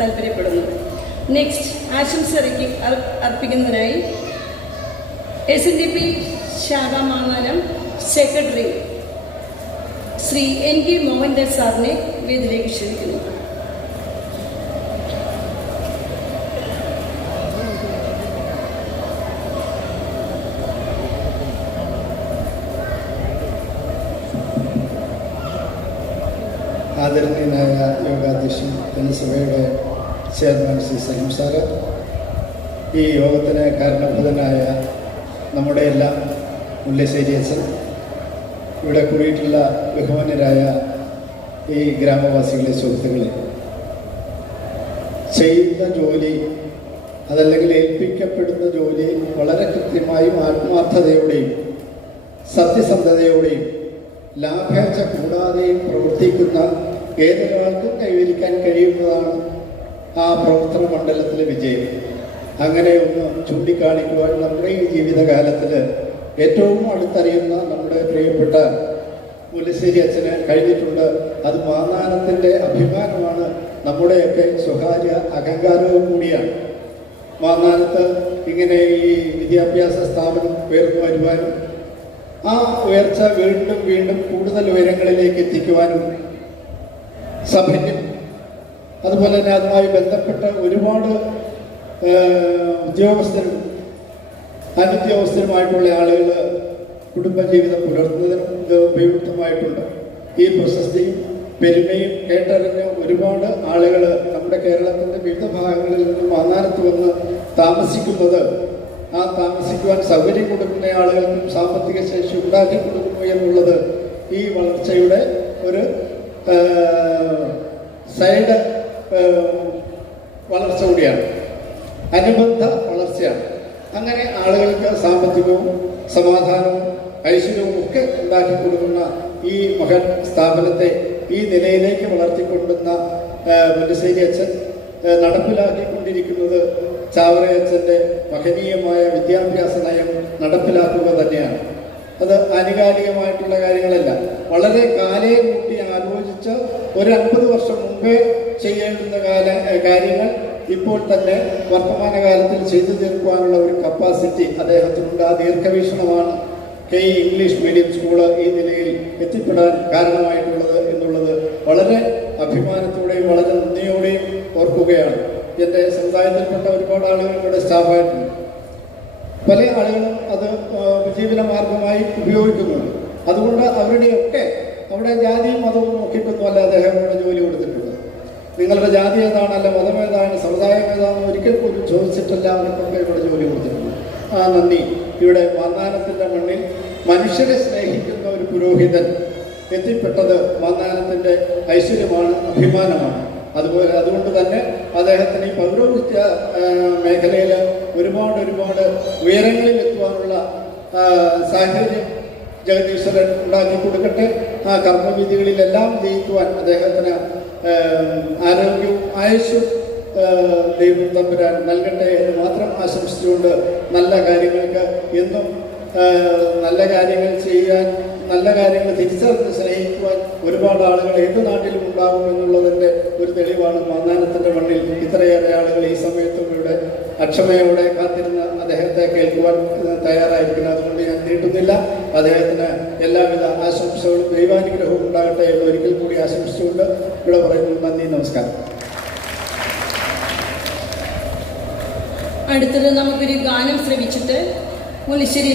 താല്പര്യപ്പെടുന്നു. നെക്സ്റ്റ് ആശംസ അർപ്പിക്കുന്നതിനായി SNDP ശാഖാ മാന്നാനം സെക്രട്ടറി ശ്രീ NK മോഹൻദാസ് സാറിനെ വേദിയിലേക്ക് ക്ഷണിക്കുന്നു. ആദരണീയനായ യോഗാധ്യക്ഷൻ ജനസഭയുടെ ചെയർമാൻ ശ്രീ സലീം സാറ്, ഈ യോഗത്തിന് കാരണഭൂതനായ നമ്മുടെ എല്ലാം മുല്ലശ്ശേരി അച്ഛൻ, ഇവിടെ കൂടിയിട്ടുള്ള ബഹുമാന്യരായ ഈ ഗ്രാമവാസികളെ സുഹൃത്തുക്കളെ, ചെയ്യുന്ന ജോലി അതല്ലെങ്കിൽ ഏൽപ്പിക്കപ്പെടുന്ന ജോലി വളരെ കൃത്യമായും ആത്മാർത്ഥതയോടെയും സത്യസന്ധതയോടെയും ലാഭേച്ഛ കൂടാതെയും പ്രവർത്തിക്കുന്ന ഏതൊരാൾക്കും കൈവരിക്കാൻ കഴിയുന്നതാണ് ആ പ്രവർത്തന മണ്ഡലത്തിലെ വിജയം. അങ്ങനെ ഒന്ന് ചൂണ്ടിക്കാണിക്കുവാൻ നമ്മുടെ ഈ ജീവിതകാലത്തിൽ ഏറ്റവും അടുത്തറിയുന്ന നമ്മുടെ പ്രിയപ്പെട്ട മുല്ലശ്ശേരി അച്ഛന് കഴിഞ്ഞിട്ടുണ്ട്. അത് മാന്നാനത്തിൻ്റെ അഭിമാനമാണ്, നമ്മുടെയൊക്കെ സ്വകാര്യ അഹങ്കാരവും കൂടിയാണ്. മാന്നാനത്ത് ഇങ്ങനെ ഈ വിദ്യാഭ്യാസ സ്ഥാപനം ഉയർന്നു വരുവാനും ആ ഉയർച്ച വീണ്ടും വീണ്ടും കൂടുതൽ ഉയരങ്ങളിലേക്ക് എത്തിക്കുവാനും സഭയ്ക്കും അതുപോലെ തന്നെ അതുമായി ബന്ധപ്പെട്ട ഒരുപാട് ഉദ്യോഗസ്ഥരും അനുദ്യോഗസ്ഥരുമായിട്ടുള്ള ആളുകൾ കുടുംബജീവിതം പുലർത്തുന്നതിനും ഇത് ഉപയുക്തമായിട്ടുണ്ട്. ഈ പ്രശസ്തിയും പെരുമയും കേട്ടറിഞ്ഞ ഒരുപാട് ആളുകൾ നമ്മുടെ കേരളത്തിൻ്റെ വിവിധ ഭാഗങ്ങളിൽ നിന്നും മാന്നാനത്ത് വന്ന് താമസിക്കുന്നത്, ആ താമസിക്കുവാൻ സൗകര്യം കൊടുക്കുന്ന ആളുകൾക്കും സാമ്പത്തിക ശേഷി ഉണ്ടാക്കി കൊടുക്കുന്നു എന്നുള്ളത് ഈ വളർച്ചയുടെ ഒരു സൈഡ് വളർച്ച കൂടിയാണ്, അനുബന്ധ വളർച്ചയാണ്. അങ്ങനെ ആളുകൾക്ക് സാമ്പത്തികവും സമാധാനവും ഐശ്വര്യവും ഒക്കെ ഉണ്ടാക്കി കൊടുക്കുന്ന ഈ മഹൻ സ്ഥാപനത്തെ ഈ നിലയിലേക്ക് വളർത്തിക്കൊണ്ടുന്ന മുല്ലശ്ശേരി അച്ഛൻ നടപ്പിലാക്കിക്കൊണ്ടിരിക്കുന്നത് ചാവറയച്ഛൻ്റെ മഹനീയമായ വിദ്യാഭ്യാസ നയം നടപ്പിലാക്കുക തന്നെയാണ്. അത് ആനുകാലികമായിട്ടുള്ള കാര്യങ്ങളല്ല, വളരെ കാലേ കൂട്ടി ആലോചിച്ച് ഒരു 50 വർഷം മുമ്പേ ചെയ്യേണ്ടുന്ന കാര്യങ്ങൾ ഇപ്പോൾ തന്നെ വർത്തമാനകാലത്തിൽ ചെയ്തു തീർക്കുവാനുള്ള ഒരു കപ്പാസിറ്റി അദ്ദേഹത്തിനുണ്ട്. ആ ദീർഘവീക്ഷണമാണ് KE ഇംഗ്ലീഷ് മീഡിയം സ്കൂള് ഈ നിലയിൽ എത്തിപ്പെടാൻ കാരണമായിട്ടുള്ളത് എന്നുള്ളത് വളരെ അഭിമാനത്തോടെയും വളരെ നന്ദിയോടെയും ഓർക്കുകയാണ്. എൻ്റെ സമുദായത്തിൽപ്പെട്ട ഒരുപാട് ആളുകൾ ഇവിടെ സ്റ്റാഫായിട്ടുണ്ട്. പല ആളുകളും അത് ഉപജീവന മാർഗമായി ഉപയോഗിക്കുന്നുണ്ട്. അതുകൊണ്ട് അവരുടെയൊക്കെ അവിടെ ജാതിയും മതവും നോക്കിയിട്ടൊന്നുമല്ല അദ്ദേഹം ഇവിടെ ജോലി കൊടുത്തിട്ടുള്ളത്. നിങ്ങളുടെ ജാതി ഏതാണ്, അല്ല മതം ഏതാണ്, സമുദായം ഏതാണെന്ന് ഒരിക്കൽ പോലും ചോദിച്ചിട്ടല്ല അവർക്കൊക്കെ ഇവിടെ ജോലി കൊടുത്തിട്ടുണ്ട്. ആ നന്ദി. ഇവിടെ മാന്നാനത്തിൻ്റെ മണ്ണിൽ മനുഷ്യരെ സ്നേഹിക്കുന്ന ഒരു പുരോഹിതൻ എത്തിപ്പെട്ടത് മാന്നാനത്തിൻ്റെ ഐശ്വര്യമാണ്, അഭിമാനമാണ്. അതുകൊണ്ട് തന്നെ അദ്ദേഹത്തിന് ഈ പൗരോഹിത്യ മേഖലയിൽ ഒരുപാട് ഉയരങ്ങളിൽ എത്തുവാനുള്ള സാഹചര്യം ജഗദീശ്വരൻ ഉണ്ടാക്കി കൊടുക്കട്ടെ. ആ കർമ്മവിധികളിലെല്ലാം ജയിക്കുവാൻ അദ്ദേഹത്തിന് ആരോഗ്യവും ആയുസ്സും ദൈവം തമ്പുരാൻ നൽകട്ടെ എന്ന് മാത്രം ആശംസിച്ചുകൊണ്ട് നല്ല കാര്യങ്ങൾക്ക് എന്നും നല്ല കാര്യങ്ങൾ ചെയ്യാൻ, നല്ല കാര്യങ്ങൾ തിരിച്ചറിഞ്ഞ് സ്നേഹിക്കുവാൻ ഒരുപാട് ആളുകൾ ഏത് നാട്ടിലും ഉണ്ടാകും എന്നുള്ളതിൻ്റെ ഒരു തെളിവാണ് മാന്നാനത്തിൻ്റെ മണ്ണിൽ ഇത്രയേറെ ആളുകൾ ഈ സമയത്തും ഇവിടെ അക്ഷമയോടെ കാത്തിരുന്ന് അദ്ദേഹത്തെ കേൾക്കുവാൻ തയ്യാറായിരിക്കുന്നത്. അതുകൊണ്ട് ഞാൻ നീട്ടുന്നില്ല. അദ്ദേഹത്തിന് എല്ലാവിധ ആശംസകളും ദൈവാനുഗ്രഹവും ഉണ്ടാകട്ടെ എന്ന് ഒരിക്കൽ കൂടി ആശംസിച്ചുകൊണ്ട് ഇവിടെ പറയുന്നു. നന്ദി, നമസ്കാരം. അടുത്തത് നമുക്കൊരു ഗാനം ശ്രവിച്ചിട്ട് മുല്ലശ്ശേരി